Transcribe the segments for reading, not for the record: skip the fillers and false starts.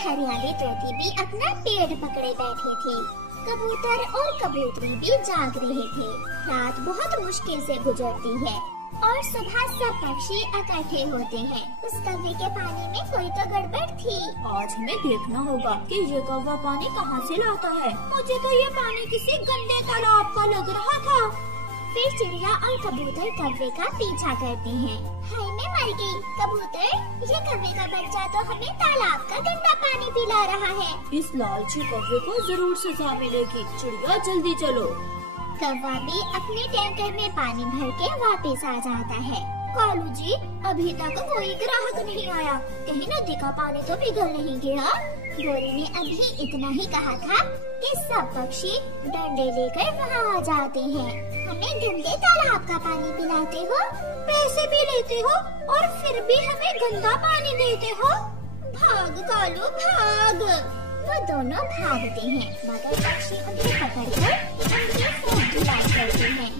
हरियाली तोती भी अपना पेड़ पकड़े बैठी थी। कबूतर और कबूतरी भी जाग रहे थे। रात बहुत मुश्किल से गुजरती है और सुबह सब पक्षी इकट्ठे होते हैं। उस कौवे के पानी में कोई तो गड़बड़ थी। आज हमें देखना होगा कि ये कौवा पानी कहाँ से लाता है। मुझे तो ये पानी किसी गंदे तालाब का लग रहा था। फिर चिड़िया और कबूतर कौवे का पीछा करते हैं। हाय मैं मर गई। कबूतर, ये कौवे का बच्चा तो हमें तालाब का गंदा पानी पिला रहा है। इस लालची कौवे को जरूर सजा मिलेगी। चिड़िया जल्दी चलो। कौवा भी अपने टैंकर में पानी भर के वापस आ जाता है। कालू जी, अभी तक कोई ग्राहक नहीं आया। कहीं नदी का पानी तो पिघल नहीं गया। गोरी ने अभी इतना ही कहा था कि सब पक्षी डंडे लेकर वहाँ आ जाते हैं। हमें गंदे तालाब का पानी पिलाते हो, पैसे भी लेते हो और फिर भी हमें गंदा पानी देते हो। भाग कालू भाग। वो दोनों भागते हैं मगर पक्षी उन्हें पकड़कर उनके खूब धुलाई करते हैं।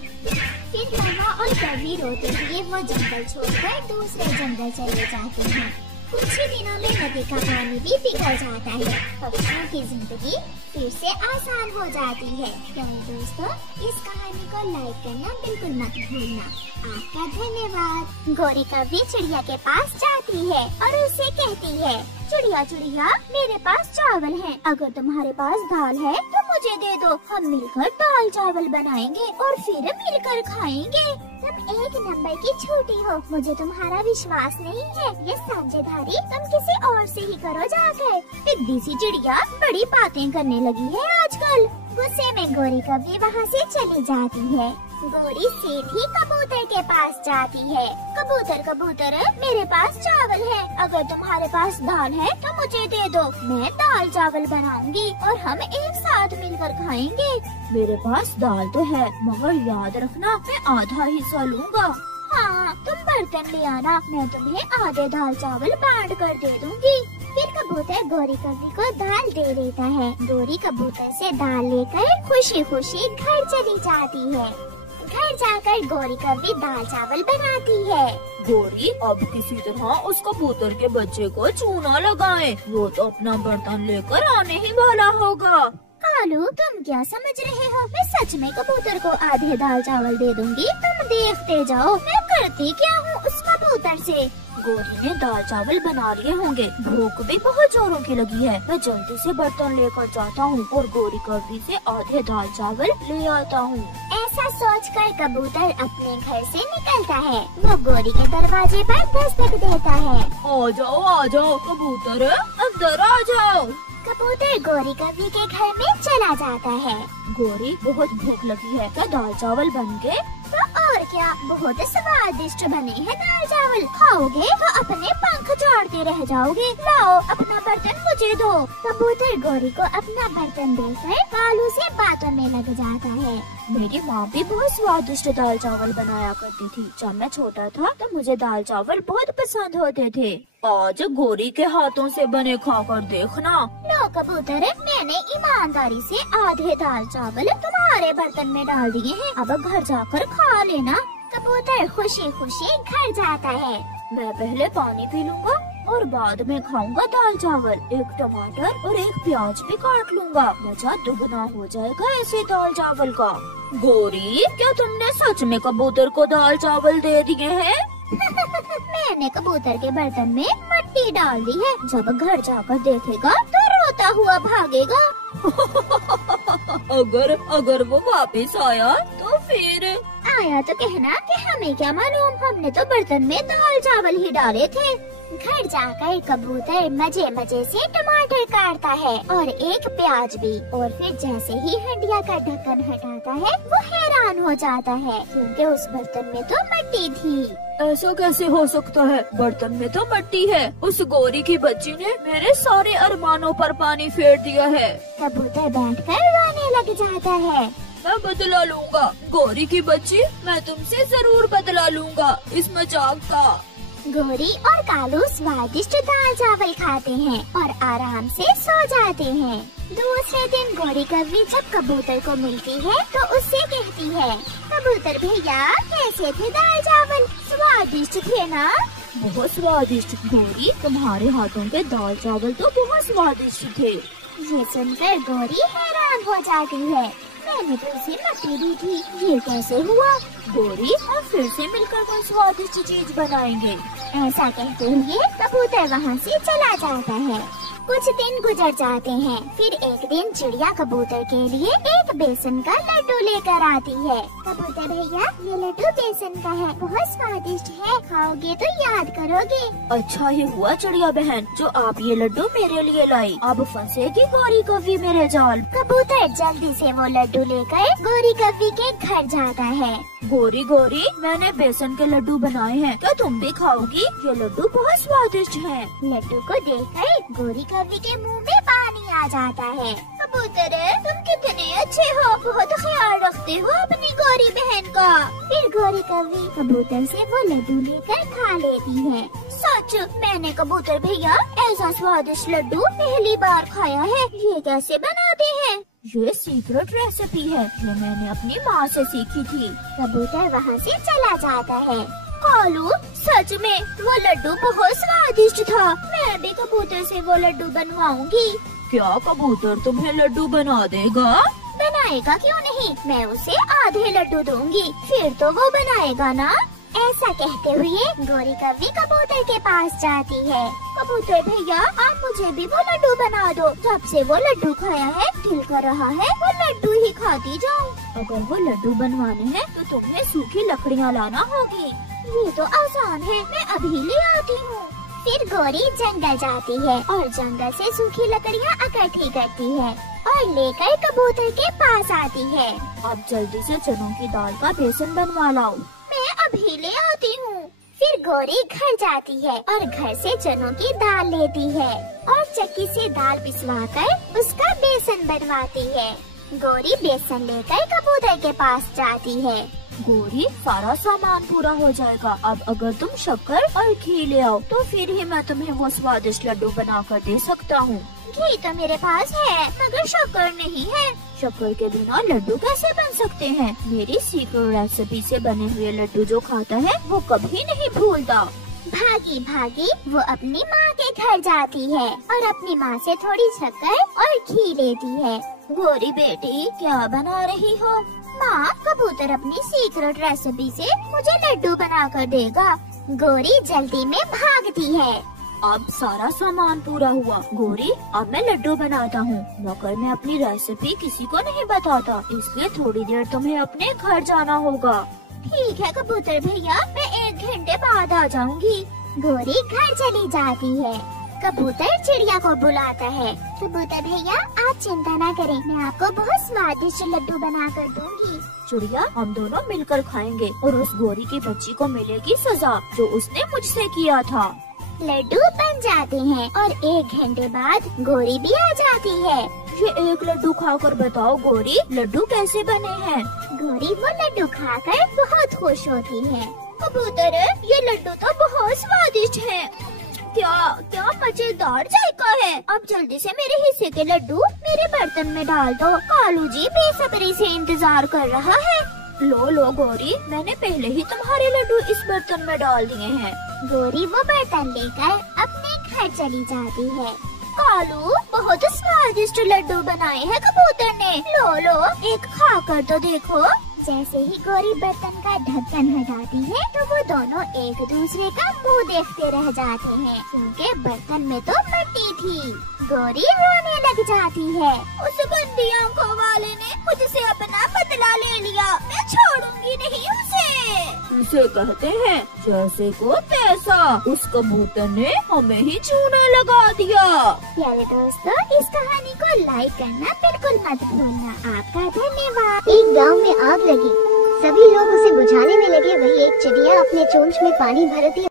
फिर कौवा और कौवी रोते हुए वो जंगल छोड़कर दूसरे जंगल चले जाते हैं। कुछ ही दिनों में नदी का पानी भी पिघल जाता है। पक्षियों की जिंदगी फिर से आसान हो जाती है। प्यारे दोस्तों, इस कहानी को लाइक करना बिल्कुल मत भूलना। आपका धन्यवाद। गोरी कौवी चिड़िया के पास जाती है और उसे कहती है, चिड़िया चिड़िया, मेरे पास चावल है। अगर तुम्हारे पास दाल है तो मुझे दे दो। हम मिलकर दाल चावल बनाएंगे और फिर मिलकर खाएंगे। तुम एक नंबर की छोटी हो, मुझे तुम्हारा विश्वास नहीं है। ये साझेदारी तुम किसी और से ही करो जाकर। सिद्धि सी चिड़िया बड़ी बातें करने लगी है आजकल। गुस्से में गोरी कौवी वहाँ से चली जाती है। गोरी सीधी कबूतर के पास जाती है। कबूतर कबूतर, मेरे पास चावल है। अगर तुम्हारे पास दाल है तो मुझे दे दो। मैं दाल चावल बनाऊंगी और हम एक साथ मिलकर खाएंगे। मेरे पास दाल तो है मगर याद रखना मैं आधा हिस्सा लूंगा। हाँ, तुम बर्तन ले आना, मैं तुम्हें आधे दाल चावल बांट कर दे दूंगी। फिर कबूतर गोरी कौवी को दाल दे देता है। गोरी कबूतर से दाल लेकर खुशी खुशी घर चली जाती है। घर जाकर गोरी कौवी दाल चावल बनाती है। गोरी अब किसी तरह उस कबूतर के बच्चे को चूना लगाए। वो तो अपना बर्तन लेकर आने ही वाला होगा। कालू, तुम क्या समझ रहे हो? मैं सच में कबूतर को आधे दाल चावल दे दूंगी। तुम देखते जाओ मैं करती क्या हूँ उस कबूतर से। गोरी ने दाल चावल बना लिए होंगे। भूख भी बहुत जोरों की लगी है। मैं जल्दी से बर्तन लेकर जाता हूँ और गोरी कौवी से आधे दाल चावल ले आता हूँ। ऐसा सोचकर कबूतर अपने घर से निकलता है। वो गोरी के दरवाजे पर दस्तक देता है। आ जाओ कबूतर, अंदर आ जाओ। कबूतर गोरी कौवी के घर में चला जाता है। गोरी, बहुत भूख लगी है, क्या दाल चावल बन गए? तो और क्या, बहुत स्वादिष्ट बने हैं दाल चावल। खाओगे तो अपने पंख झाड़ते रह जाओगे। लाओ अपना बर्तन मुझे दो। कबूतर गोरी को अपना बर्तन देकर कालू से बातों में लग जाता है। मेरी माँ भी बहुत स्वादिष्ट दाल चावल बनाया करती थी। जब मैं छोटा था तो मुझे दाल चावल बहुत पसंद होते थे। आज गोरी के हाथों से बने खाकर देखना। लो कबूतर, मैंने ईमानदारी से आधे दाल चावल तुम्हारे बर्तन में डाल दिए हैं। अब घर जाकर खा लेना। कबूतर खुशी खुशी घर जाता है। मैं पहले पानी पी लूंगा और बाद में खाऊंगा दाल चावल। एक टमाटर और एक प्याज भी काट लूंगा। मजा दुगना हो जाएगा ऐसे दाल चावल का। गोरी, क्या तुमने सच में कबूतर को दाल चावल दे दिए हैं? मैंने कबूतर के बर्तन में मिट्टी डाल दी है। जब घर जाकर देखेगा तो रोता हुआ भागेगा। अगर वो वापस आया तो फिर? आया तो कहना कि हमें क्या मालूम, हमने तो बर्तन में दाल चावल ही डाले थे। घर जाकर कबूतर मजे मजे से टमाटर काटता है और एक प्याज भी। और फिर जैसे ही हंडिया का ढक्कन हटाता है वो हैरान हो जाता है क्योंकि उस बर्तन में तो मिट्टी थी। ऐसा कैसे हो सकता है? बर्तन में तो मिट्टी है। उस गोरी की बच्ची ने मेरे सारे अरमानों पर पानी फेर दिया है। कबूतर बैठकर रोने लग जाता है। मैं बदला लूंगा गोरी की बच्ची, मैं तुमसे जरूर बदला लूंगा इस मजाक का। गोरी और कालू स्वादिष्ट दाल चावल खाते हैं और आराम से सो जाते हैं। दूसरे दिन गोरी कौवी जब कबूतर को मिलती है तो उससे कहती है, कबूतर भैया कैसे थे दाल चावल? स्वादिष्ट थे ना? बहुत स्वादिष्ट। गोरी, तुम्हारे हाथों के दाल चावल तो बहुत स्वादिष्ट थे। ये सुनकर गोरी हैरान हो जाती है। मैंने तो उसे मट्टी दी थी, ये कैसे हुआ? गोरी, हम फिर से मिलकर कोई स्वादिष्ट चीज बनाएंगे। ऐसा कहते हुए कबूतर वहाँ से चला जाता है। कुछ दिन गुजर जाते हैं। फिर एक दिन चिड़िया कबूतर के लिए एक बेसन का लड्डू लेकर आती है। कबूतर भैया, ये लड्डू बेसन का है, बहुत स्वादिष्ट है, खाओगे तो याद करोगे। अच्छा ही हुआ चिड़िया बहन जो आप ये लड्डू मेरे लिए लाई। अब फंसेगी गोरी कव्वी मेरे जाल। कबूतर जल्दी से वो लड्डू लेकर गोरी कव्वी के घर जाता है। गोरी गोरी, मैंने बेसन के लड्डू बनाए हैं, क्या तुम भी खाओगी? ये लड्डू बहुत स्वादिष्ट हैं। लड्डू को देखकर गोरी कव्वी के मुंह में पानी आ जाता है। कबूतर, तुम कितने अच्छे हो, बहुत ख्याल रखते हो अपनी गोरी बहन का। फिर गोरी कव्वी कबूतर से वो लड्डू लेकर खा लेती है। सच, मैंने कबूतर भैया ऐसा स्वादिष्ट लड्डू पहली बार खाया है। ये कैसे बनाते हैं? ये सीक्रेट रेसिपी है जो मैंने अपनी माँ से सीखी थी। कबूतर वहाँ से चला जाता है। कालू, सच में वो लड्डू बहुत स्वादिष्ट था। मैं भी कबूतर से वो लड्डू बनवाऊंगी। क्या कबूतर तुम्हें लड्डू बना देगा? बनाएगा क्यों नहीं, मैं उसे आधे लड्डू दूंगी, फिर तो वो बनाएगा ना। ऐसा कहते हुए गोरी कव्वी कबूतर के पास जाती है। कबूतर भैया, आप मुझे भी वो लड्डू बना दो। जब से वो लड्डू खाया है दिल कर रहा है वो लड्डू ही खाती जाऊं। अगर वो लड्डू बनवाने हैं तो तुम्हें सूखी लकड़ियाँ लाना होगी। ये तो आसान है, मैं अभी ले आती हूँ। फिर गोरी जंगल जाती है और जंगल से सूखी लकड़ियाँ इकट्ठी करती है और लेकर कबूतर के पास आती है। अब जल्दी से चनों की दाल का बेसन बनवा लाओ। मैं अभी ले आती हूँ। फिर गोरी घर जाती है और घर से चनों की दाल लेती है और चक्की से दाल पिसवाकर उसका बेसन बनवाती है। गोरी बेसन लेकर कबूतर के पास जाती है। गोरी, सारा सामान पूरा हो जाएगा। अब अगर तुम शक्कर और घी ले आओ तो फिर ही मैं तुम्हें वो स्वादिष्ट लड्डू बना कर दे सकता हूँ। घी तो मेरे पास है मगर शक्कर नहीं है। शक्कर के बिना लड्डू कैसे बन सकते हैं? मेरी सीक्रेट रेसिपी से बने हुए लड्डू जो खाता है वो कभी नहीं भूलता। भागी भागी वो अपनी माँ के घर जाती है और अपनी माँ से थोड़ी शक्कर और घी लेती है। गोरी बेटी, क्या बना रही हो? माँ, कबूतर अपनी सीक्रेट रेसिपी से मुझे लड्डू बना कर देगा। गोरी जल्दी में भागती है। अब सारा सामान पूरा हुआ। गोरी, अब मैं लड्डू बनाता हूँ, मगर मैं अपनी रेसिपी किसी को नहीं बताता, इसलिए थोड़ी देर तुम्हें अपने घर जाना होगा। ठीक है कबूतर भैया, मैं 1 घंटे बाद आ जाऊंगी। गोरी घर चली जाती है। कबूतर चिड़िया को बुलाता है। कबूतर भैया, आप चिंता न करें, मैं आपको बहुत स्वादिष्ट लड्डू बना कर दूंगी। चिड़िया, हम दोनों मिलकर खाएंगे और उस गोरी की बच्ची को मिलेगी सजा जो उसने मुझसे किया था। लड्डू बन जाते हैं और 1 घंटे बाद गोरी भी आ जाती है। ये एक लड्डू खाकर बताओ गोरी, लड्डू कैसे बने हैं? गोरी वो लड्डू खाकर बहुत खुश होती है। कबूतर, ये लड्डू तो बहुत स्वादिष्ट है। क्या मजेदार जायका है। अब जल्दी से मेरे हिस्से के लड्डू मेरे बर्तन में डाल दो। कालू जी बेसब्री से इंतजार कर रहा है। लो गोरी, मैंने पहले ही तुम्हारे लड्डू इस बर्तन में डाल दिए हैं। गोरी वो बर्तन लेकर अपने घर चली जाती है। कालू, बहुत स्वादिष्ट लड्डू बनाए हैं कबूतर ने। लो एक खा कर तो देखो। जैसे ही गोरी बर्तन का ढक्कन हटाती है तो वो दोनों एक दूसरे का मुंह देखते रह जाते हैं, क्योंकि बर्तन में तो मिट्टी थी। गोरी रोने लग जाती है। उस गंदी आंखों वाले ने मुझसे अपना बदला ले लिया, मैं छोड़ूंगी नहीं उसे। इसे कहते हैं जैसे को तैसा। उस कबूतर ने हमें ही चूना लगा दिया। प्यारे दोस्तों, इस कहानी को लाइक करना बिल्कुल मत भूलना। आपका धन्यवाद। एक गांव में आग लगी, सभी लोग उसे बुझाने में लगे। वही एक चिड़िया अपने चोंच में पानी भरती